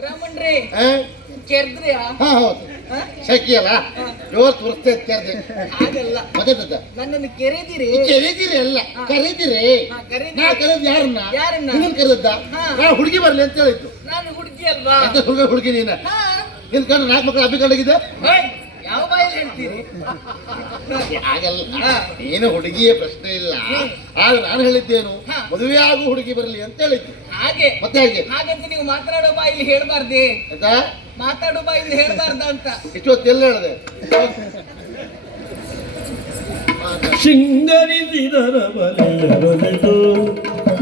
ಬ್ರಾಹ್ಮಣ್ರಿ ಕೆರ್ದ್ರಿ? ಹಾ ಹೌದು, ಶಕಿ ಅಲ್ಲ ಜೋರ್ ತೋರಿಸ್ತೇ ಕೆರ್ದೆ. ಹಾಗಲ್ಲ, ಮತ್ತೆ ನನ್ನನ್ನು ಕೆರೆದಿರಿ? ಕೆರೆದಿರಿ ಅಲ್ಲ, ಕರೆದಿರಿ. ನಾ ಕರೆದ್ ಯಾರನ್ನ? ನಿನ್ನ ಕರೆದದ್ದ? ನಾ ಹುಡುಗಿ ಬರ್ಲಿ ಅಂತ ಹೇಳಿದ್ದು. ನಾನು ಹುಡುಗಿ ಅಲ್ವಾ? ಹುಡುಗಿ ನೀನ ನಿನ್ ಕಂಡು 4 ಮಕ್ಕಳು ಅಬ್ಬಿಕೊಂಡಿದ್ದೆ. ಯಾವ ಬಾಯಲ್ಲಿ ಹೇಳ್ತೀರಿ? ಹಾಗಲ್ಲ, ಏನು ಹುಡುಗಿಯ ಪ್ರಶ್ನೆ ಇಲ್ಲ. ಆಗ ನಾನು ಹೇಳಿದ್ದೇನು, ಮದುವೆ ಆಗು ಹುಡುಗಿ ಬರಲಿ ಅಂತ ಹೇಳಿದ್ದು. ಹಾಗೆ ಮತ್ತೆ ಹಾಗೆ ಹಾಗಂತ ನೀವು ಮಾತನಾಡೋ ಬಾಯಲ್ಲಿ ಹೇಳ್ಬಾರ್ದೆ? ಆಯ್ತಾ? ಮಾತಾಡೋ ಬಾಯಲ್ಲಿ ಹೇಳ್ಬಾರ್ದ ಅಂತ ಇಷ್ಟೊತ್ತೆಲ್ಲ ಹೇಳಿದೆ. ಶೃಂಗರಿಸಿದರ ಬಲಿಯರಲಿದು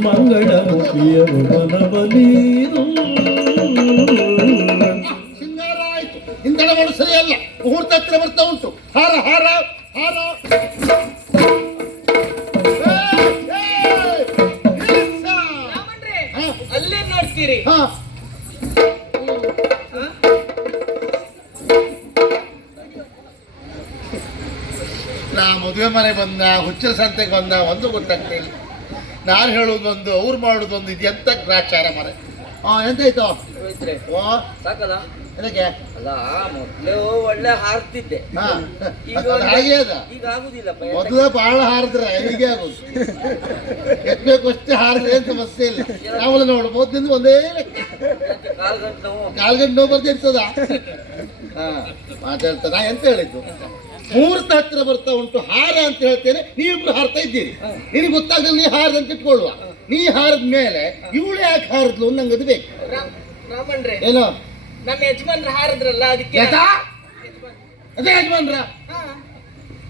ಮಂಗಳ ಮುಖಿಯರು ಬಲಬಲೀರು. ಶೃಂಗಾರ ಆಯ್ತು, ಇಂಧನ ಮಾಡು ಸರಿಯಲ್ಲ. ಮುಹೂರ್ತ ಹತ್ರ ಬರ್ತಾ ಉಂಟು. ಹಾರ ಹಾರ ಹಾರ. ಅಲ್ಲೇ ನೋಡ್ತೀರಿ? ನಾ ಮದುವೆ ಮನೆ ಬಂದ, ಹುಚ್ಚರ ಸಂತೆಗೆ ಬಂದ, ಒಂದು ಗೊತ್ತಾಗ್ತಿಲ್ಲ. ನಾನು ಹೇಳೋದೊಂದು, ಅವ್ರು ಮಾಡೋದೊಂದು. ಇದು ಎಂತ ಗ್ರಾಚಾರ ಮರೆ. ಎಂತಾಯ್ತು? ಸಾಕಲ್ಲ ಅದಕ್ಕೆ ಅಲ್ಲ, ಮೊದ್ಲು ಒಳ್ಳೆ ಹಾರ್ತಿದ್ದೆ. ಹಾಗೆ ಅದ. ಈಗ ಆಗುದಿಲ್ಲ. ಮೊದಲ ಬಹಳ ಹಾರಿದ್ರೆ ಈಗ ಆಗುದು. ಎಷ್ಟಬೇಕು ಅಷ್ಟೇ ಹಾರಿದ್ರೆ ಏನ್ ಸಮಸ್ಯೆ ಇಲ್ಲ. ನಾವೆಲ್ಲ ನೋಡು ಮೊದ್ಲಿಂದ ಒಂದೇ ಕಾಲ್ಗಂಟು ನೋವು ಬರ್ತಿರ್ತದ. ಮಾತಾಡ್ತದ. ನಾ ಎಂತ ಹೇಳಿದ್ದು, ಮುಹೂರ್ತ ಹತ್ರ ಬರ್ತಾ ಉಂಟು, ಹಾರ ಅಂತ ಹೇಳ್ತೇನೆ, ನೀವಿಬ್ರು ಹಾರ್ತಾ ಇದ್ದೀರಿ. ನಿನಗೆ ಗೊತ್ತಾಗಲ್ಲ ನೀ ಹಾರದ್ ಅಂತ ಇಟ್ಕೊಳ್ಳುವ. ನೀ ಹಾರದ ಮೇಲೆ ಇವಳು ಯಾಕೆ ಹಾರದ್ಲು ನಂಗದು ಬೇಕು. ರಾಮಣ್ರೆ, ಏನೋ ನನ್ನ ಯಜಮಾನ್ರ ಹಾರದ್ರಲ್ಲ, ಅದಕ್ಕೆ. ಅದೇ ಯಜಮಾನ್ರ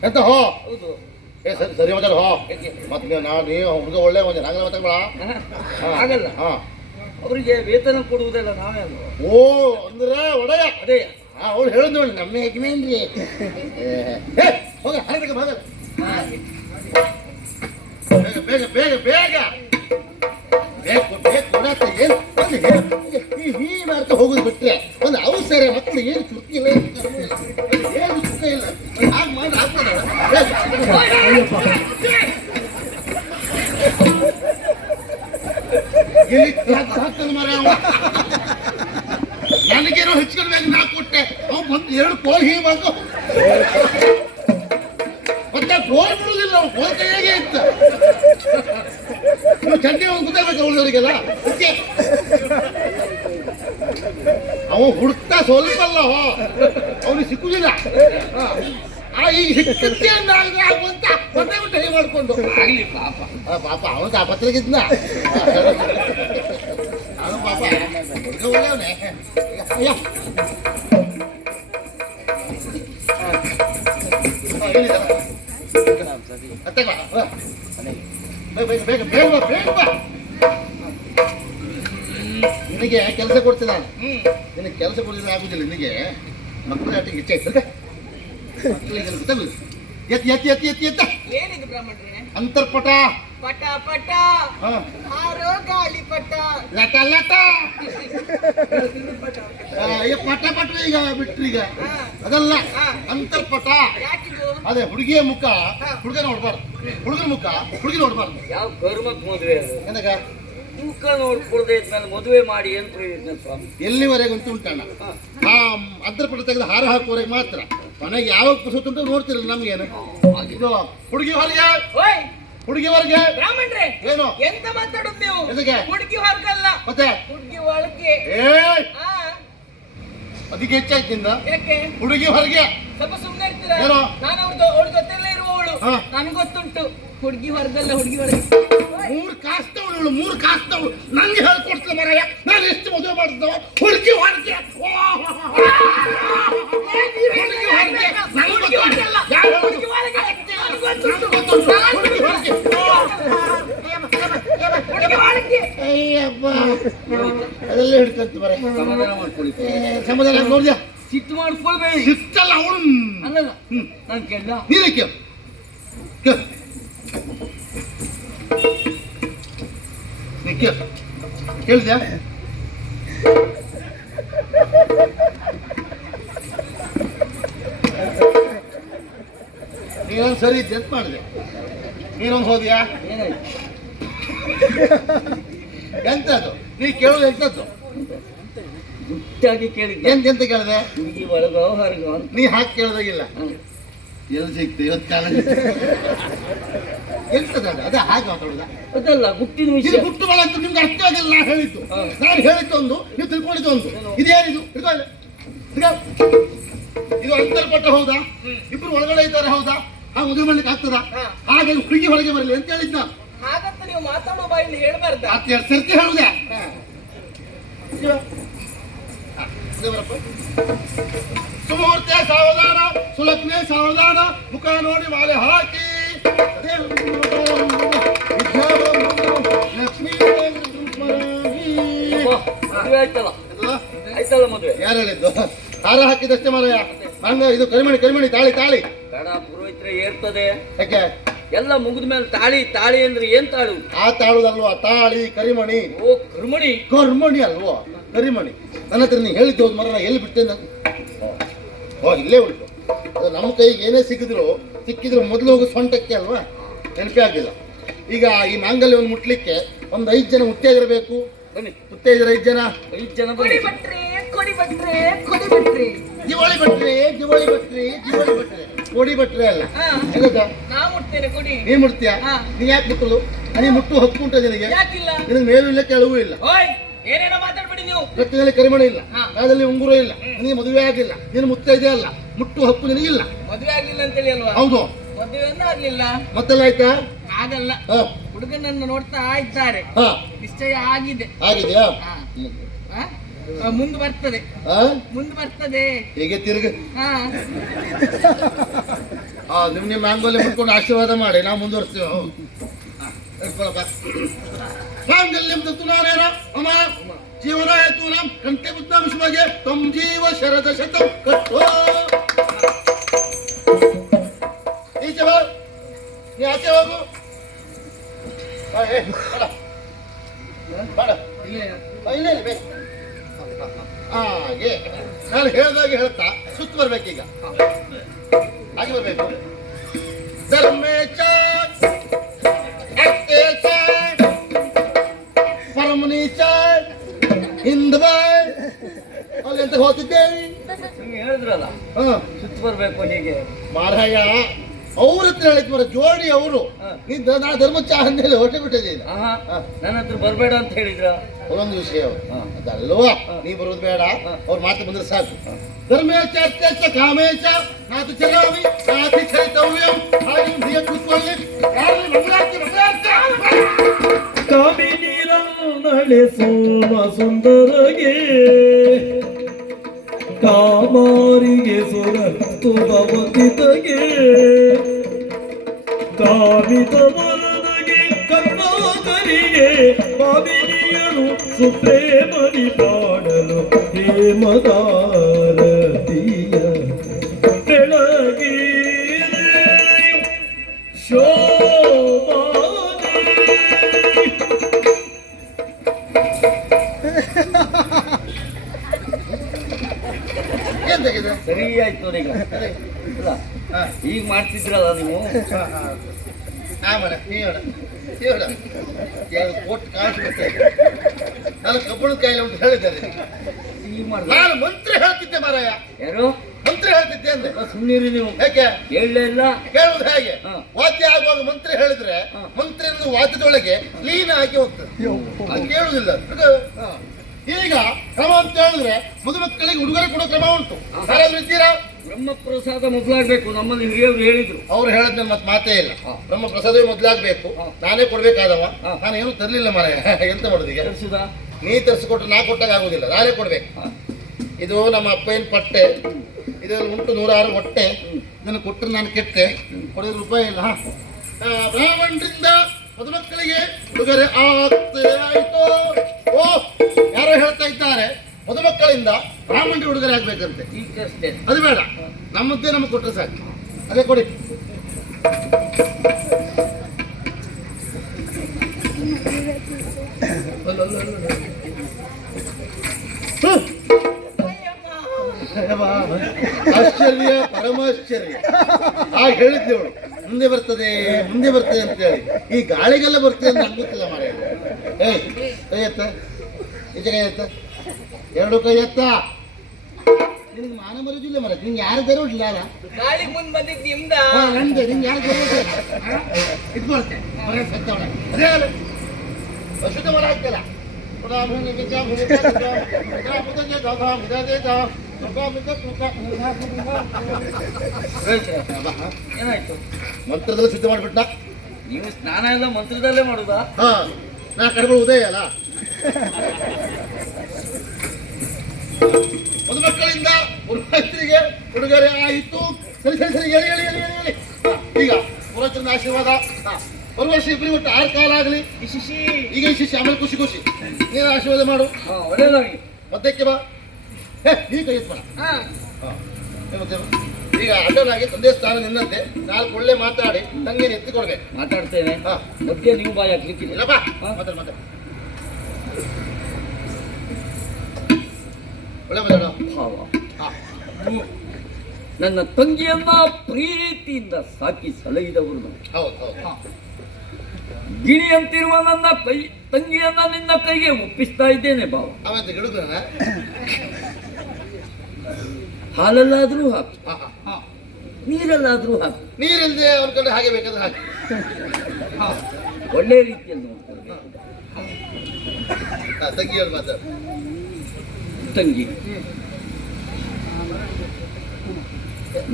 ಎಂತ ಹೋ? ಹೌದು. ಸರಿ ಸರಿ ಮಾತಾಡ ಹೋ. ಮತ್ತೆ ನೀವು ಹುಡುಗ ಒಳ್ಳೆ ಒಂದು ಹಂಗ ಮಾತಾಡ್ಬೇಡ. ಆಗಲ್ಲ, ಅವರಿಗೆ ವೇತನ ಕೊಡುವುದಲ್ಲ ನಾವೇ ಅಲ್ವ? ಓ ಅಂದ್ರೆ ಒಡೆಯ. ಅದೇ ಅವಳು ಹೇಳುದು ನೋಡಿ, ನಮ್ಮ ಯಜಮಾನ್ರಿ. ಹೋಗ ಹಾರಬೇಕ ಭಾಗ. ಬೇಗ ಬೇಗ ಬೇಗ ಬೇಕು ಬೇಕು. ಏನು ಈ ಮಾಡ್ತಾ ಹೋಗುದು ಬಿಟ್ರೆ ಒಂದು ಅವಸರ. ಮಕ್ಕಳು ಏನು ಚುಕ್ಕಿ ಇಲ್ಲ, ಏನು ಸುಖ ಇಲ್ಲ. ಹಾಗೆ ಮಾಡಿ ಹಾಕ್ತದ. ಹಾಕ್ತಾನೆ ಮರ. ನನಗೇನೋ ಹೆಚ್ಚಿಗೆ ನಾ ಕೊಟ್ಟೆ, ಅವ್ ಬಂದು 2 ಕೋಲ್ ಹೀಗೆ ಮಾಡ್ಕೊ. ಮತ್ತೆ ಕೋಲ್ ಬಿಡುದಿಲ್ಲ, ಅವ್ನು ಕೋಲ್ ಕೈಯಾಗೆ ಇತ್ತ. ನೀವು ಚಂಡಿ ಒಂದು ಗೊತ್ತಾಗಬೇಕು ಅವಳಿಗೆಲ್ಲ. ಅವ ಹುಡುಕ್ತಾ ಸ್ವಲ್ಪ ಅಲ್ಲ, ಅವನಿಗೆ ಸಿಕ್ಕುದಿಲ್ಲ. ಈಗ ಸಿಕ್ಕಂತೆ ಆಗುವಂತ ಹೊಟ್ಟೆ ಬಿಟ್ಟು ಹೇಗೆ ಮಾಡ್ಕೊಂಡು ಆಗ್ಲಿ ಪಾಪ. ಪಾಪ ಅವನು ತಾಪತ್ರಗಿದ್ನ ಅವನು ಪಾಪ ಒಳ್ಳೆಯವನೇ. ನಿನಗೆ ಕೆಲಸ ಕೊಡ್ತೀನಿ ನಾನು. ನಿನಗೆ ಕೆಲಸ ಕೊಡಿದ್ರೆ ಆಗುದಿಲ್ಲ. ನಿನಗೆ ಮಕ್ಕಳ ಆಟಿಗೆ ಇಚ್ಛೆ ಆಯ್ತು. ಮಕ್ಕಳಿಗೆ ಗೊತ್ತಾಗುದು. ಎತ್ತಿ ಎತ್ತಿ ಎತ್ತಿ ಎತ್ತಿ ಎತ್ತ. ಏನಿದು ಬ್ರಾಹ್ಮಣ್ರೆ? ಅಂತರ್ಪಟ ಪಟ ಪಟ ಹಾರೋ ಗಾಳಿ ಪಟ ಲಟ ಲಟ. ಪಟ ಪಟ ಈಗ ಬಿಟ್ರೀಗ ಅದಲ್ಲ, ಅಂತರ್ಪಟ. ಅದೇ ಹುಡುಗಿಯ ಮುಖ ಹುಡುಗ ನೋಡ್ಬಾರ್ದು, ಹುಡುಗನ ಮುಖ ಹುಡುಗಿ ನೋಡ್ಬಾರ್ದು. ಯಾವ ಕರ್ಮಕ್ ಮದುವೆ ಏನಗ ಮುಖ ನೋಡ್ಕೊಳ್ದೆ ಇದ್ಮೇಲೆ ಮದುವೆ ಮಾಡಿ ಏನ್ ಪ್ರಯೋಜನ ಸ್ವಾಮಿ? ಎಲ್ಲಿವರೆಗಂತೂ ಉಂಟಣ್ಣ. ಅಂತರ್ಪಟ ತೆಗೆದು ಹಾರ ಹಾಕುವವರೆಗೆ ಮಾತ್ರ. ಮನೆಗೆ ಯಾವಾಗ ಪುಸುತ್ತುಂಟು ನೋಡ್ತಿರಲ್ಲ. ನಮ್ಗೇನು ಇದು ಹುಡುಗಿ ಹೊರಗೆ, ಹುಡುಗಿ ಹೊರಗೆ. ಬ್ರಾಹ್ಮಣ್ರೆ ಏನು ಎಂತ ಮಾತಾಡುದು ನೀವು? ಎದಕ್ಕೆ? ಹುಡುಗಿ ಹೊರಗಲ್ಲ, ಮತ್ತೆ ಹುಡುಗಿ ಒಳಗೆ. ಅದಕ್ಕೆ ಹೆಚ್ಚಾಯ್ತು ನಿಂದ. ಯಾಕೆ? ಹುಡುಗಿ ಹೊರಗೆ ಸ್ವಲ್ಪ ಸುಮ್ಮನೆ ಇರ್ತೀರಾ? ಏನು? ನಾನು ಅವಳ ಜೊತೆಲ್ಲೇ ಇರುವವಳು, ನನ್ಗೆ ಗೊತ್ತುಂಟು. ಹುಡುಗಿ ಹೊರಗಲ್ಲ, ಹುಡುಗಿ ಒಳಗೆ. 3 ಕಾಸ್ತವಳು 3 ಕಾಸ್ತವಳು ನಂಗೆ ಹೇಳ್ಕೊಡ್ತಿಲ್ಲ ಮರಯ್ಯ. ನಾನು ಎಷ್ಟು ಮದುವೆ ಮಾಡ್ತಿದ್ದವ. ಹುಡುಗಿ ಹೊರಗೆ, ಅದೆಲ್ಲ ಹಿಡ್ಕಂತ ಬರ. ಸಮಾಧಾನ ಮಾಡ್ಕೊಳ್ಳಿ. ಸಮಾಧಾನ ನೋಡಿದ್ಯಾ? ಸಿಟ್ಟು ಮಾಡ್ಕೊಳ್ಬೇಡಿ. ಸಿಟ್ಟಲ್ಲ ಅವಳು. ಅಲ್ಲಲ್ಲ, ನಾನು ಕೇಳ ನೀನೇ ಕೇಳು. ಕೇಳಿದ್ಯಾ? ನೀನೊಂದು ಸರಿ ಇದ್ದೆ ಅಂತ ಮಾಡಿದೆ. ನೀನೊಂದು ಹೋದ್ಯಾ? ಏನಾಯ್ತು? ಎಂತ ಅದು ನೀ ಕೇಳೋದು ಎಂತದ್ದು? ಗುಟ್ಟಾಗಿ ಕೇಳಿದ್ದೆ. ಎಂತ ಕೇಳಿದೆ? ಹುಡುಗಿ ಒಳಗ ಹೊರಗ ಅಂತ. ನೀ ಹಾಕಿ ಕೇಳೋದಾಗಿಲ್ಲ. ಎಲ್ಲಿ ಸಿಗ್ತು ಇವತ್ತು ಕಾಲ ಎಂತದ ಅದೇ ಹಾಗೆ ಮಾತಾಡುದ? ಅದಲ್ಲ ಗುಟ್ಟಿನ ಇದು ವಿಷಯ. ಗುಟ್ಟುಗಳ ಅಂತ ನಿಮ್ಗೆ ಅರ್ಥ ಆಗಿಲ್ಲ. ನಾನು ಹೇಳಿದ್ದು ನಾನು ಹೇಳಿದ್ದು ಒಂದು, ನೀವು ತಿಳ್ಕೊಂಡಿದ್ದು ಒಂದು. ಇದೇನಿದು? ಹಿಡ್ಕೊಳ್ಳಿ. ಇದು ಅಂತರ್ಪಟ್ಟ ಹೌದಾ? ಇಬ್ರು ಒಳಗಡೆ ಇದ್ದಾರೆ ಹೌದಾ? ಆ ಮದುವೆ ಮಾಡ್ಲಿಕ್ಕೆ ಆಗ್ತದ? ಹಾಗೆ ಹುಡುಗಿ ಹೊರಗೆ ಬರಲಿ ಅಂತ ಹೇಳಿದ್ದ ನಾನು. ಹಾಗಂತ ನೀವು ಮಾತಾಡೋ ಬಾಯಲ್ಲಿ ಹೇಳ್ಬಾರ್ದ? ಮತ್ತೆ ಎರಡು ಸರ್ತಿ ಹೇಳುದೆ. ಸುಮೂರ್ತೆ ಸಾವಧಾನ, ಸುಲಗ್ನೆ ಸಾವಧಾನ, ಮುಖ ನೋಡಿ ಮಾಲೆ ಹಾಕಿ ಲಕ್ಷ್ಮೀ ಮದುವೆ ಆಯ್ತಲ್ಲ, ಆಯ್ತಲ್ಲ ಮದುವೆ. ಯಾರು ಹೇಳಿದ್ದು? ಹಾರ ಹಾಕಿದಷ್ಟೇ ಮಾರಾಯ. ಹಂಗ ಇದು ಕರಿಮಣಿ ಕರಿಮಣಿ ತಾಳಿ ತಾಳಿ ಬೇಡ ಪುರೋಹಿತ್ರೆ ಏರ್ತದೆ. ಯಾಕೆ ಎಲ್ಲ ಮುಗಿದ ಮೇಲೆ ತಾಳಿ ತಾಳಿ ಅಂದ್ರೆ ಏನ್ ತಾಳು? ಆ ತಾಳುದಲ್ವಾ ತಾಳಿ ಕರಿಮಣಿ? ಓ ಕರ್ಮಣಿ. ಕರ್ಮಣಿ ಅಲ್ವೋ ಕರಿಮಣಿ. ನನ್ನ ಹತ್ರ ನೀ ಹೇಳಿದ್ದು ಹೋದ್ ಮರ ಎಲ್ಲಿ ಬಿಟ್ಟೆ ನಾನು? ಓ ಇಲ್ಲೇ ಉಂಟು. ಅದು ನಮ್ಮ ಕೈಗೆ ಏನೇ ಸಿಕ್ಕಿದ್ರು ಮೊದಲು ಹೋಗಿ ಸೊಂಟಕ್ಕೆ ಅಲ್ವಾ? ನೆನಪೇ ಆಗಿಲ್ಲ. ಈಗ ಈ ಮಾಂಗಲ್ಯವನ್ನು ಮುಟ್ಲಿಕ್ಕೆ ಒಂದು 5 ಜನ ಮುತ್ತೈದರಬೇಕು. ಬನ್ನಿ ಮುತ್ತೈದರ 5 ಜನ. 5 ಜನ ಕೊಡಿ ಬನ್ನಿ. ಭಟ್ರೆ, ಕೊಡಿ ಭಟ್ರೆ, ಕೊಡಿ ಭಟ್ರೆ. ಜಿವಳಿ ಭಟ್ರಿ ಜಿವಳಿ ಭಟ್ರಿ ಜಿವಳಿ ಭಟ್ರೆ. ಕೋಡಿ ಭಟ್ರೆ ಅಲ್ಲ. ಹಾ. ಹೆಂಗದ? ನಾ ಮುಟ್ತೇನೆ ಕೊಡಿ. ನೀ ಮುಟ್ತೀಯ? ಹಾ. ನೀ ಯಾಕೆ ಮುಟ್ಟಲು? ನೀ ಮುಟ್ಟು ಹಕ್ಕು ಉಂಟ ನಿನಗೆ? ಯಾಕಿಲ್ಲ? ನಿನಗೆ ಮೇಲೂ ಇಲ್ಲ ಕೆಳಗೂ ಇಲ್ಲ. ಓಯ್ ಏನೇನೋ ಮಾತಾಡ್ಬೇಡಿ ನೀವು. ಕತ್ತಿನಲ್ಲಿ ಕರಿಮಣಿ ಇಲ್ಲ, ಹಾ. ಕಾಲಲ್ಲಿ ಉಂಗುರ ಇಲ್ಲ, ನಿನಗೆ ಮದುವೆ ಆಗಿಲ್ಲ, ನೀನು ಮುತ್ತೈದೆ ಅಲ್ಲ, ಮುಟ್ಟು ಹಕ್ಕು ನಿನಗಿಲ್ಲ. ಮದುವೆ ಆಗ್ಲಿಲ್ಲ ಅಂತೇಳಿ ಅಲ್ವಾ? ಹೌದು. ಮದುವೆಯನ್ನ ಆಗ್ಲಿಲ್ಲ. ಮತ್ತೆಲ್ಲ ಆಯ್ತಾ? ಆಗಲ್ಲ. ಹಾ ಹುಡುಗನನ್ನು ನೋಡ್ತಾ ಇದ್ದಾರೆ. ಹಾ ನಿಶ್ಚಯ ಆಗಿದೆ. ಆಗಿದೆಯಾ? ಹಾ. ಹಾ? ಮುಂದೆ ಬರ್ತದೆ, ಹಾ ಮುಂದೆ ಬರ್ತದೆ. ಹೀಗೆ ತಿರುಗಿ ಹಾ ನಿಮ್ಮ ಮಾಂಗೋಲ್ಯ ಮುಟ್ಕೊಂಡು ಆಶೀರ್ವಾದ ಮಾಡಿ ನಾವು ಮುಂದುವರ್ಸ್ತೀವಿ. ಮಾಂಗಲ್ಯಂ ದತ್ತು ನಾನೇನ ಅಮ ಜೀವನ ಆಯ್ತು ನಮ್ ಕಂಠೆ ಬುದ್ಧ ವಿಶ್ವಗೆ ತಮ್ ಜೀವ ಶರದ ಶತಂ ಕಟ್ಟೋ. ಈಚೆ ಬಾ, ನೀ ಆಚೆ ಹೋಗು. ಬಾ, ಏ, ಬಡ. ಬಡ. ಇಲ್ಲೇ ಬೇ. ಹಾಗೆ ನಾನು ಹೇಳ್ದಾಗೆ ಹೇಳ್ತಾ ಸುತ್ತ ಬರ್ಬೇಕೀಗ. ಹಾಗೆ ಬರ್ಬೇಕು. ಧರ್ಮೇಚ ಅತ್ಯೇಚ ಪರಮನೀಚ ಹಿಂದ್ಬಾಯ್ ಅಲ್ಲಿ ಅಂತ ಹೋಗ್ತಿದ್ದೇವೆ. ನೀವು ಹೇಳಿದ್ರಲ್ಲ ಹಾ ಸುತ್ತ ಬರ್ಬೇಕು ಹೀಗೆ. ಮಾರಾಯ ಅವ್ರ ಹತ್ರ ಹೇಳಿದ್ ಮರ ಜೋಡಿ ಅವರು. ನಾ ಧರ್ಮಚ್ಚ ಅಂದೇಳಿ ಹೊಟ್ಟೆ ಬಿಟ್ಟಿದ್ದೀನಿ. ಆಹಾ ನನ್ನ ಹತ್ರ ಬರ್ಬೇಡ ಅಂತ ಹೇಳಿದ್ರ. ಅವರೊಂದು ವಿಷಯ ಅದಲ್ವಾ, ನೀ ಬರೋದು ಬೇಡ, ಅವ್ರ ಮಾತು ಬಂದ್ರೆ ಸಾಕು. ಧರ್ಮೇಚ ಅತ್ಯೇಚ ಕಾಮೇಚ ನಾತು ಚಲಾಮಿ ನಾತಿ ಚರಿತವ್ಯಂ ಹಾಗೆ ಹಿರಿಯ ಕೂತ್ಕೊಳ್ಳಿ. ಯಾರು ಮಂಗಳಾರ್ತಿ ಕಾಮಿನಿರನ್ನಳೆ ಸೋಮ ಸುಂದರಗೆ ಕಾಮಾರಿಗೆ ಸುರತ್ತು ಭವತಿತಗೆ ಕಾಮಿತ ವರದಗೆ ಕರುಣಾಕರಿಗೆ ಪಾವಿನಿಯನು ಸುಪ್ರೇಮದಿ ಪಾಡಲು ಹೇಮದಾರತಿಯ ಬೆಳಗಿ ಶೋಭಾನೆ. ಏನ್ ತೆಗಿದೆ? ಸರಿ ಆಯ್ತು ನೋಡಿ ಈಗ. ಅಲ್ಲ, ಈಗ ಮಾಡ್ತಿದ್ರಲ್ಲ ನೀವು. ಕೋಟ್ ಕಾಣಿಸ್ಬಿಟ್ಟೆ. ನಾನು ಕಬ್ಬಣದ ಕಾಯಿಲೆ ಉಂಟು ಹೇಳಿದ್ದಾರೆ. ಈಗ ಮಾಡಿದ ನಾನು ಮಂತ್ರಿ ಹೇಳ್ತಿದ್ದೆ ಮಾರಾಯ. ಯಾರು? ಮಂತ್ರಿ ಹೇಳ್ತಿದ್ದೆ ಅಂದೆ. ಸುಮ್ಮನಿರಿ ನೀವು. ಯಾಕೆ ಹೇಳಲೇ ಇಲ್ಲ. ಕೇಳುವುದು ಹೇಗೆ? ಹಾ. ವಾದ್ಯ ಆಗುವಾಗ ಮಂತ್ರಿ ಹೇಳಿದ್ರೆ ಮಂತ್ರಿ ಅನ್ನೋದು ವಾದ್ಯದೊಳಗೆ ಲೀನ ಆಗಿ ಹೋಗ್ತದೆ. ಅದು ಕೇಳುವುದಿಲ್ಲ. ಈಗ ಕ್ರಮ ಅಂತ ಹೇಳಿದ್ರೆ ಮದುಮಕ್ಕಳಿಗೆ ಉಡುಗೊರೆ ಕೊಡೋ ಕ್ರಮ ಉಂಟು. ಯಾರಾದ್ರೂ ಇದ್ದೀರಾ? ಬ್ರಹ್ಮಪ್ರಸಾದ ಮೊದಲಾಗಬೇಕು ನಮ್ಮಲ್ಲಿ ಹಿರಿಯವರು ಹೇಳಿದ್ರು. ಅವ್ರು ಹೇಳಿದ್ಮೇಲೆ ಮತ್ತೆ ಮಾತೇ ಇಲ್ಲ. ಬ್ರಹ್ಮ ಪ್ರಸಾದವೇ ಮೊದಲಾಗಬೇಕು. ನಾನೇ ಕೊಡ್ಬೇಕಾದವ. ನಾನು ಏನು ತರಲಿಲ್ಲ ಮಾರಾಯ. ಎಂತ ಮಾಡುದು ಈಗ? ತರಿಸಿದ ನೀ ತರಿಸಿಕೊಟ್ರೆ ನಾ ಕೊಟ್ಟಾಗ ಆಗುದಿಲ್ಲ, ನಾನೇ ಕೊಡ್ಬೇಕು. ಇದು ನಮ್ಮ ಅಪ್ಪನ ಪಟ್ಟೆ, ಇದರಲ್ಲಿ ಉಂಟು 106 ಹೊಟ್ಟೆ. ಇದನ್ನು ಕೊಟ್ಟರೆ ನಾನು ಕೆಟ್ಟೆ, ಕೊಡೋದು ರೂಪಾಯಿ ಇಲ್ಲ. ಬ್ರಾಹ್ಮಣರಿಂದ ಮದುಮಕ್ಕಳಿಗೆ ಉಡುಗೊರೆ ಆಯ್ತು. ಓ ಯಾರೋ ಹೇಳ್ತಾ ಇದ್ದಾರೆ ಮದುಮಕ್ಕಳಿಂದ ಬ್ರಾಹ್ಮಣರಿಗೆ ಉಡುಗೊರೆ ಆಗ್ಬೇಕಂತೆ. ಈಗಷ್ಟೇ ಅದು ಬೇಡ, ನಮ್ಮದ್ದೇ ನಮಗೆ ಕೊಟ್ಟರೆ ಸಾಕು. ಅದೇ ಕೊಡಿ. ಆಶ್ಚರ್ಯ, ಪರಮಾಶ್ಚರ್ಯ. ಹಾಗೆ ಹೇಳಿದ್ದೇವಳು ಮುಂದೆ ಬರ್ತದೆ ಮುಂದೆ ಬರ್ತದೆ ಅಂತ ಹೇಳಿ. ಈ ಗಾಳಿಗೆಲ್ಲ ಬರ್ತದೆ ಅಂತ ನಂಗೆ ಗೊತ್ತಿಲ್ಲ ಮಾರಾಯ. ಏಯ್ ಈಚೆ ಕೈ ಎತ್ತ, ಎರಡು ಕೈ ಎತ್ತ. ನಿನಗೆ ಮಾನ ಮರುದಿಲ್ಲ ಮರ, ನಿಂಗೆ ಯಾರು ತರೋದಿಲ್ಲ ಅಲ್ಲ. ಗಾಳಿ ಮುಂದ್ ಬಂದಿದ್ ನಿಮ್ದ ನಂದೆ, ನಿಂಗೆ ಯಾರು ತರೋದಿಲ್ಲ. ಇಟ್ಕೊಳ್ತೆ ಮರ ಸತ್ತವಳ ಅದೇ ಅಲ್ಲ ಅಶುದ್ಧ ಮರ ಆಗ್ತಲ್ಲ. ಏನಾಯ್ತು? ಮಂತ್ರದಲ್ಲಿ ಶುದ್ಧ ಮಾಡಿಬಿಟ್ಟ. ನೀವು ಸ್ನಾನ ಎಲ್ಲ ಮಂತ್ರದಲ್ಲೇ ಮಾಡುದಾ? ಹಾ, ನಾ ಕಡಿಮೆ ಉದಯ ಅಲ್ಲ. ಮದುಮಕ್ಕಳಿಂದ ಪುರೋಹಿತರಿಗೆ ಉಡುಗೊರೆ ಆಯಿತು. ಸರಿ ಸರಿ ಸರಿ, ಎಳಿ ಎಳಿ ಎಳಿ ಎಳಿ ಎಳಿ. ಈಗ ಪುರೋಹಿತನ ಆಶೀರ್ವಾದ. ಬರುವ ವರ್ಷ ಇಬ್ಬರಿಗೆ ಒಟ್ಟು 6 ಕಾಲ ಆಗಲಿ. ಈಗ ಈ ಶಿಷ್ಯ ಆಮೇಲೆ ಖುಷಿ ಖುಷಿ ನೀನು ಆಶೀರ್ವಾದ ಮಾಡು. ಒಳ್ಳೆಯದಾಗಿ ಮದ್ದಕ್ಕೆ ಬಾ. ನೀ ಕೈ ಎತ್ತು ಬಾ. ಈಗ ಅಡ್ಡನಾಗಿ ತಂದೆ ಸ್ಥಾನ ನಿನ್ನಂತೆ 4 ಒಳ್ಳೆ ಮಾತಾಡಿ ತಂಗಿನ ಎತ್ತಿ ಕೊಡ್ಬೇಕು. ಮಾತಾಡ್ತೇನೆ. ಹಾ, ಮಧ್ಯೆ ನೀವು ಬಾಯಿ ಹಾಕ್ಲಿಕ್ಕಿಲ್ಲ. ಇಲ್ಲಪ್ಪ ಮಾತಾಡ ಮಾತಾಡ ಒಳ್ಳೆ ಮಾತಾಡ. ಭಾವ, ಹಾ, ನನ್ನ ತಂಗಿಯನ್ನ ಪ್ರೀತಿಯಿಂದ ಸಾಕಿ ಸಲಹಿದವರು ನಾವು. ಹೌದು ಹೌದು. ಗಿಣಿಯಂತಿರುವ ನನ್ನ ತಂಗಿಯನ್ನ ನಿನ್ನ ಕೈಗೆ ಒಪ್ಪಿಸ್ತಾ ಇದ್ದೇನೆ ಭಾವ. ಅವಂತ ಗಿಡುಗನ. ಹಾಲಲ್ಲಾದ್ರೂ ಹಾಕು, ಹಾ ಹಾ, ನೀರಲ್ಲಾದ್ರೂ ಹಾಕು, ನೀರಿಲ್ಲದೆ ಅವ್ರ ಕಡೆ ಹಾಗೆ ಬೇಕಾದ್ರೆ ಹಾಕಿ. ಒಳ್ಳೆ ರೀತಿಯಲ್ಲಿ ನೋಡ್ಕೊಳ್ಬೇಕು. ತಂಗಿಯವ್ರು ಮಾತಾಡ. ತಂಗಿ,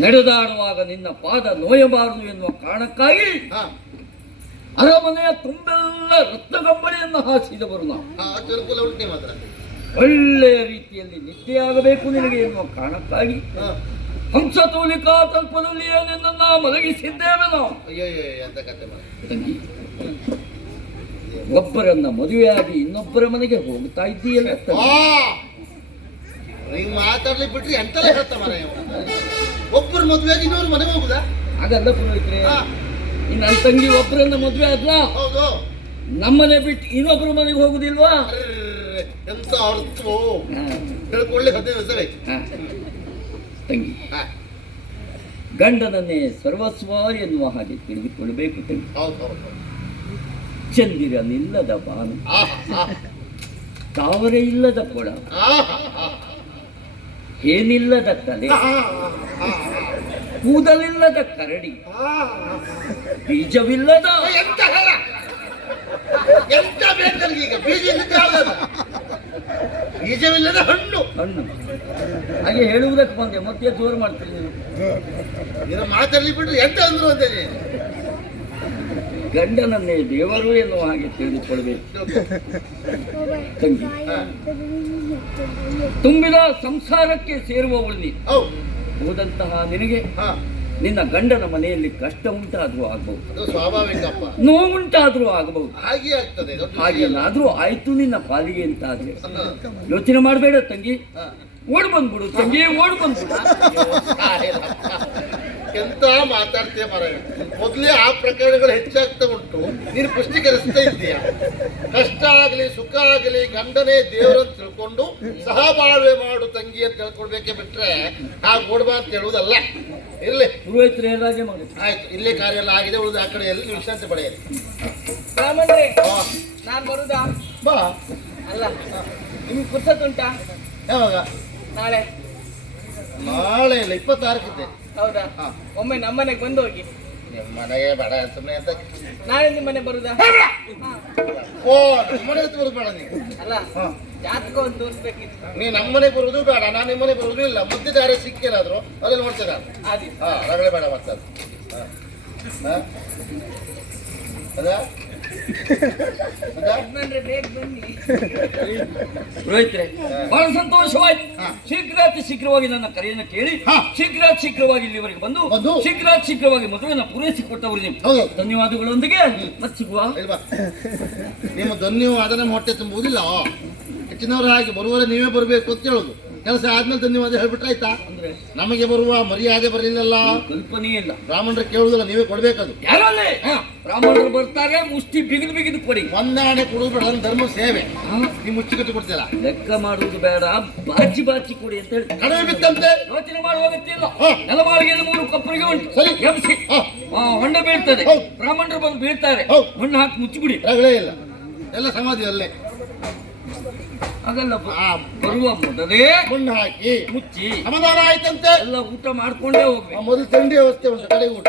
ನಡೆದಾಡುವಾಗ ನಿನ್ನ ಪಾದ ನೋಯಬಾರದು ಎನ್ನುವ ಕಾರಣಕ್ಕಾಗಿ ಹಾ ಅರಮನೆಯ ತುಂಬೆಲ್ಲ ರತ್ನಗಂಬಳಿಯನ್ನು ಹಾಸಿದವರು ನಾವು. ಹಾ, ಚರುಕುಲ ಉಂಟೆ ಮಾತ್ರ. ಒಳ್ಳೆಯ ರೀತಿಯಲ್ಲಿ ನಿದ್ದೆಯಾಗಬೇಕು ನಿನಗೆ ಎನ್ನುವ ಕಾರಣಕ್ಕಾಗಿ ಹಾ, ಹಂಸತೂಲಿಕಾ ತಲ್ಪದಲ್ಲಿಯೇ ನಿನ್ನನ್ನು ಮಲಗಿಸಿದ್ದೇವೆ ನಾವು. ಅಯ್ಯೋ ಎಂತ ಕತೆ ಮಾಡ. ತಂಗಿ, ಒಬ್ಬರನ್ನ ಮದುವೆಯಾಗಿ ಇನ್ನೊಬ್ಬರ ಮನೆಗೆ ಹೋಗ್ತಾ ಇದ್ದೀಯಲ್ಲ ತಂಗಿ. ನೀವು ಮಾತಾಡ್ಲಿಕ್ಕೆ ಬಿಟ್ರಿ ಎಂತೆಲ್ಲ ಹೇಳ್ತಾ ಮರ. ಒಬ್ಬರು ಮದುವೆಯಾಗಿ ಇನ್ನೊಬ್ರು ಮನೆಗೆ ಹೋಗುದಾ? ಹಾಗಲ್ಲ ಪುರೋಹಿತ್ರೆ, ನನ್ನ ತಂಗಿ ಒಬ್ಬರನ್ನ ಮದುವೆ ಆದ್ಲ, ಹೌದು. ನಮ್ಮನೆ ಬಿಟ್ಟು ಇನ್ನೊಬ್ಬರ ಮನೆಗೆ ಹೋಗುದಿಲ್ವಾ? ಎಂತ ಅರ್ಥವೋ ಹೇಳ್ಕೊಳ್ಳಿ. 15 ದಿವಸ ಬೇಕು. ತಂಗಿ, ಹಾ, ಗಂಡನನ್ನೇ ಸರ್ವಸ್ವ ಎನ್ನುವ ಹಾಗೆ ತಿಳಿದುಕೊಳ್ಬೇಕು ತಂಗಿ. ಹೌದು ಹೌದು. ಚಂದಿರನಿಲ್ಲದ ಬಾನು, ಆಹಾ ತಾವರೆ ಇಲ್ಲದ ಕೊಡ, ಆಹಾ ಏನಿಲ್ಲದ ತಲೆ, ಕೂದಲಿಲ್ಲದ ಕರಡಿ, ಬೀಜವಿಲ್ಲದ ಎಂತ ಹೇಳ, ಎಂತ ಬೇಕು ಈಗ? ಬೀಜ ಇಲ್ಲದೆ ಯಾವ್ದಲ್ಲ? ಬೀಜವಿಲ್ಲದ ಹಣ್ಣು. ಹಣ್ಣು ಹಾಗೆ ಹೇಳುವುದಕ್ಕೆ ಬಂದೆ, ಮತ್ತೆ ಜೋರು ಮಾಡ್ತೀನಿ ನೀನು. ನೀನು ಮಾತಾಡ್ಲಿ ಬಿಟ್ರೆ ಎಂತ ಅಂದ್ರು ಅಂತೇಳಿ. ಗಂಡನನ್ನೇ ದೇವರು ಎನ್ನುವ ಹಾಗೆ ತಿಳಿದುಕೊಳ್ಬೇಕು ತಂಗಿ. ತುಂಬಿದ ಸಂಸಾರಕ್ಕೆ ಸೇರುವವಳು ನೀನು. ಹೌದು. ಹೋದಂತಹ ನಿನಗೆ ಹಾ, ನಿನ್ನ ಗಂಡನ ಮನೆಯಲ್ಲಿ ಕಷ್ಟ ಉಂಟಾದ್ರೂ ಆಗಬಹುದು, ಅದು ಸ್ವಾಭಾವಿಕಪ್ಪ. ನೋವುಂಟಾದ್ರೂ ಆಗಬಹುದು. ಹಾಗೆ ಆಗ್ತದೆ. ದೊಡ್ಡ ವಿಷಯ ಅಲ್ಲ. ಹಾಗೇನಾದ್ರೂ ಆಯ್ತು ನಿನ್ನ ಪಾಲಿಗೆ ಅಂತಾದ್ರೆ ಹಾ, ಯೋಚನೆ ಮಾಡಬೇಡ ತಂಗಿ. ಹಾ. ಓಡ್ ಬಂದ್ಬಿಡು ತಂಗಿ, ಓಡ್ ಬಂದ್ಬಿಡು. ಎಂತ ಮಾತಾಡ್ತೀಯ ಮರ. ಮೊದಲೇ ಆ ಪ್ರಕರಣಗಳು ಹೆಚ್ಚಾಗ್ತಾ ಉಂಟು, ನೀನು ಪುಷ್ಟೀಕರಿಸ್ತಾ ಇದ್ದೀಯ. ಕಷ್ಟ ಆಗಲಿ ಸುಖ ಆಗಲಿ ಗಂಡನೇ ದೇವರನ್ನು ತಿಳ್ಕೊಂಡು ಸಹಬಾಳ್ವೆ ಮಾಡು ತಂಗಿ ಅಂತ ತಿಳ್ಕೊಳ್ಬೇಕೆ ಬಿಟ್ರೆ ಹಾಗೆ ಓಡ್ಬಾ ಅಂತ ಹೇಳುವುದಲ್ಲ. ಇರ್ಲಿ, ಪುರೋಹಿತರು ಹೇಳಾಗೆ ಮಾಡುದು. ಆಯ್ತು. ಇಲ್ಲೇ ಕಾರ್ಯ ಎಲ್ಲ ಆಗಿದೆ, ಉಳಿದ ಆ ಕಡೆ ಎಲ್ಲಿ ವಿಶ್ರಾಂತಿ ಪಡೆಯಲಿ. ರಾಮಂದ್ರೆ ಹಾ, ನಾನ್ ಬರುದಾ? ಬಾ. ಅಲ್ಲ, ನಿಮ್ಗೆ ಪುರ್ಸತ್ತುಂಟಾ? ಯಾವಾಗ? ನಾಳೆ. ನಾಳೆ ಇಲ್ಲ, 26 ಹೌದಾ? ಹಾ. ಒಮ್ಮೆ ನಮ್ಮನೆಗೆ ಬಂದು ಹೋಗಿ. ನಿಮ್ಮ ಮನೆಗೆ ಬೇಡ ಸುಮ್ಮನೆ ಅಂತ. ನಾಳೆ ನಿಮ್ಮನೆ ಬರುದಾ? ಓ, ನಮ್ಮನೆ ಬರುದು ಬೇಡ ನೀವು. ಅಲ್ಲ, ಹಾ, ಜಾತಕ ಒಂದು ತೋರಿಸ್ಬೇಕಿತ್ತು. ನೀ ನಮ್ಮನೆ ಬರುವುದು ಬೇಡ, ನಾನು ನಿಮ್ಮನೆ ಬರುವುದು ಇಲ್ಲ. ಮುದ್ದಿದ್ದಾರೆ ಸಿಕ್ಕಿಲ್ಲಾದ್ರು ಅಲ್ಲಿ ನೋಡ್ತೇನೆ ನಾನು. ಆದಿ ಹಾ, ರಗಳೆ ಬೇಡ ಬರ್ತದೆ. ಅದಾ ಯಜಮಾನ್ರೆ ಬೇಗ ಬನ್ನಿ. ಪುರೋಹಿತರೆ, ಬಹಳ ಸಂತೋಷವಾಯ್ತು. ಹಾ. ಶೀಘ್ರವಾಗಿ ನನ್ನ ಕರೆಯನ್ನು ಕೇಳಿ ಹಾ. ಶೀಘ್ರವಾಗಿ ಇಲ್ಲಿವರೆಗೆ ಬಂದು ಬಂದು ಶೀಘ್ರವಾಗಿ ಮದುವೆಯನ್ನು ಪೂರೈಸಿಕೊಟ್ಟವರು ನೀವು. ಹೌದು. ಧನ್ಯವಾದಗಳೊಂದಿಗೆ ಮತ್ತೆ ಸಿಗುವ. ಇಲ್ವಾ? ನಿಮ್ಮ ಧನ್ಯವಾದ ನಮ್ಮ ಹೊಟ್ಟೆ ತುಂಬುವುದಿಲ್ಲ. ಹೆಚ್ಚಿನವರು ಹಾಗೆ ಬರುವವರೆ ನೀವೇ ಬರಬೇಕು ಅಂತ ಹೇಳುದು. ಕೆಲಸ ಆದ್ಮೇಲೆ ಧನ್ಯವಾದ ಹೇಳ್ಬಿಟ್ರೆ ಆಯ್ತಾ? ಅಂದ್ರೆ ನಮಗೆ ಬರುವ ಮರ್ಯಾದೆ ಬರಲಿಲ್ಲಲ್ಲ, ಕಲ್ಪನೆಯೇ ಇಲ್ಲ. ಬ್ರಾಹ್ಮಣರು ಕೇಳುವುದಿಲ್ಲ, ನೀವೇ ಕೊಡ್ಬೇಕದು. ಯಾರಲ್ಲೇ ಬ್ರಾಹ್ಮಣರು ಬರ್ತಾರೆ, ಮುಷ್ಟಿ ಬಿಗಿದು ಕೊಡಿ. ಒಂದಾಣೆ ಕೊಡುವುದು ಬೇಡ, ಅದನ್ನ ಧರ್ಮ ಸೇವೆ. ಹಾ? ನೀವು ಮುಚ್ಚಿಕಟ್ಟು ಕೊಡ್ತೀರಾ? ಲೆಕ್ಕ ಮಾಡುವುದು ಬೇಡ, ಬಾಚಿ ಕೊಡಿ ಅಂತ ಹೇಳಿ ಕಡಿಮೆ ಬಿತ್ತಂತೆ ಯೋಚನೆ ಮಾಡುವ ಅಗತ್ಯ ಇಲ್ಲ. ಹಾ. ನೆಲಮಾಳಿಗೆಯಲ್ಲಿ 3 ಕಪ್ಪರಿಗೆ ಉಂಟು. ಸರಿ. ಎಬ್ಸಿ. ಹಾ. ಹೊಂಡ ಬೀಳ್ತದೆ, ಹೌದು. ಬ್ರಾಹ್ಮಣರು ಬಂದು ಬೀಳ್ತಾರೆ, ಹೌದು. ಮಣ್ಣು ಹಾಕಿ ಮುಚ್ಚಿಬಿಡಿ. ರಗಳೇ ಇಲ್ಲ, ಎಲ್ಲ ಸಮಾಧಿಯಲ್ಲೇ. ಅದೆಲ್ಲ ಆ, ಬರುವ ಮೊದಲೇ ಮಣ್ಣು ಹಾಕಿ ಮುಚ್ಚಿ ಸಮಾಧಾನ ಆಯ್ತಂತೆ. ಎಲ್ಲ ಊಟ ಮಾಡ್ಕೊಂಡೇ ಹೋಗ್ಬೇಕು. ಮೊದಲು ತಿಂಡಿ ವ್ಯವಸ್ಥೆ ಒಂದು ಕಡೆ ಊಟ